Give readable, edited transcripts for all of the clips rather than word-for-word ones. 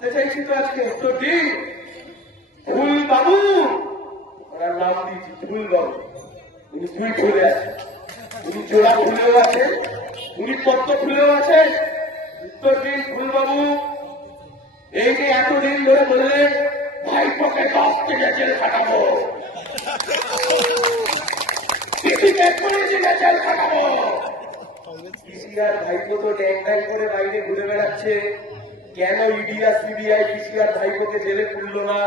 চাইছি তো আজকে তো দিন ফুল বাবু, ওনার নাম দিয়েছি ফুল বাবু। উনি দুই ফুলে আছেন, উনি জোড়া ফুলেও আছেন, উনি পদ্ম ফুলেও আছেন। উত্তর দিন ফুল বাবু, এই যে এতদিন ধরে বললেন ভাইপোকে 10 থেকে জেল খাটাবো, পিসিকে 20 দিনে জেল খাটাবো। পিসি আর ভাইপো তো ড্যাং ড্যাং করে বাইরে ঘুরে বেড়াচ্ছে। কেন ইডি আর সিবিআই পিসি আর ভাইপোকে জেলে পুরলো না?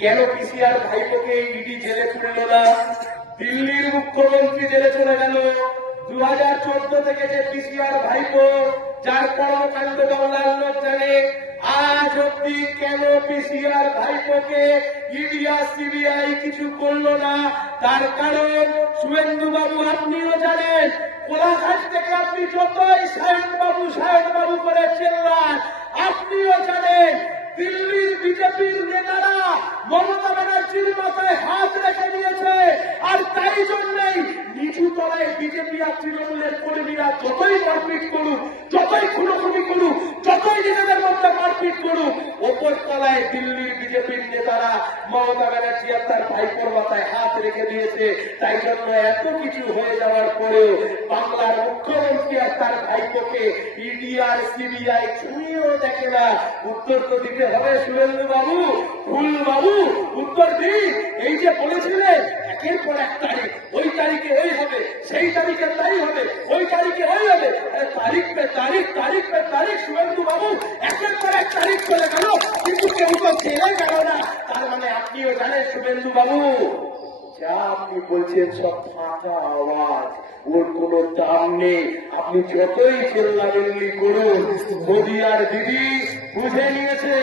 কেন পিসি আর ভাইপোকে ইডি জেলে পুরলো না? দিল্লির মুখ্যমন্ত্রী জেলে চলে গেল। 2014 থেকে যে পিসি আর ভাইপো যার কর্মকাণ্ড বাংলার লোক জানে, আজ অব্দি কেন পিসি আর ভাইপোকে ইডি আর সিবিআই কিছু করলো না? তার কারণ শুভেন্দু বাবু আপনিও জানেন, কোলাঘাট থেকে আপনি যতই সায়ন বাবু করে চেল্লান, আপনিও জানেন দিল্লির বিজেপির নেতারা মমতা ব্যানার্জির মাথায় হাত রেখে দিয়েছে। আর তাই জন্যই নিচু তলায় বিজেপি আর তৃণমূলের কর্মীরা যতই মারপিট করুক, যতই খুনোখুনি করুক, যতই নিজেদের মধ্যে মারপিট করুক, ওপর তলায় দিল্লির বিজেপির নেতারা মমতা ব্যানার্জি আর তার ভাইপোর মাথায় হাত রেখে দিয়েছে। তাই জন্য এত কিছু হয়ে যাওয়ার পরেও বাংলার মুখ্যমন্ত্রী আর তার ভাইপোকে ইডি আর সিবিআই ছুঁয়েও দেখে না। উত্তর তো দিতে হবে শুভেন্দু বাবু, ফুল বাবু, উত্তর দিন। এই যে বলেছিলেন একের পর এক তারিখ, ওই তারিখে ওই হবে, সেই তারিখে তাই হবে, ওই তারিখে ওই হবে, তারিখ পে তারিখ, তারিখ পে তারিখ। শুভেন্দু বাবু একের পর এক তারিখ চলে গেল, কিন্তু কেউ তো জেলে গেল না। তার মানে আপনিও জানেন শুভেন্দু বাবু, যা আপনি বলছেন সব ফাঁকা আওয়াজ, ওর কোন দাম নেই। আপনি যতই চেল্লাবেল্লি করুন, মোদি আর দিদি বুঝে নিয়েছে,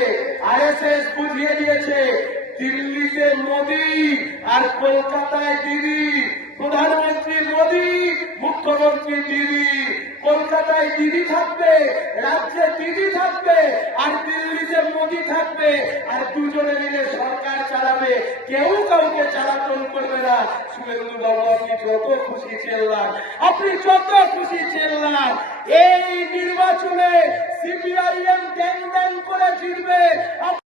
আরএসএস বুঝিয়ে দিয়েছে, দিল্লিতে মোদি আর কলকাতায় দিদি। প্রধানমন্ত্রী মোদি, মুখ্যমন্ত্রী দিদি। কলকাতায় দিদি থাকবে, রাজ্যে দিদি থাকবে, আর দিল্লিতে মোদি থাকবে। আর দুজনে মিলে সরকার চালাবে, কেউ কাউকে চালাতন করবে না। শুভেন্দু বাবু আপনি যত খুশি চেল্লান, আপনি যত খুশি চেল্লান, এই নির্বাচনে সিপিআইএম ড্যাং ড্যাং করে জিতবে।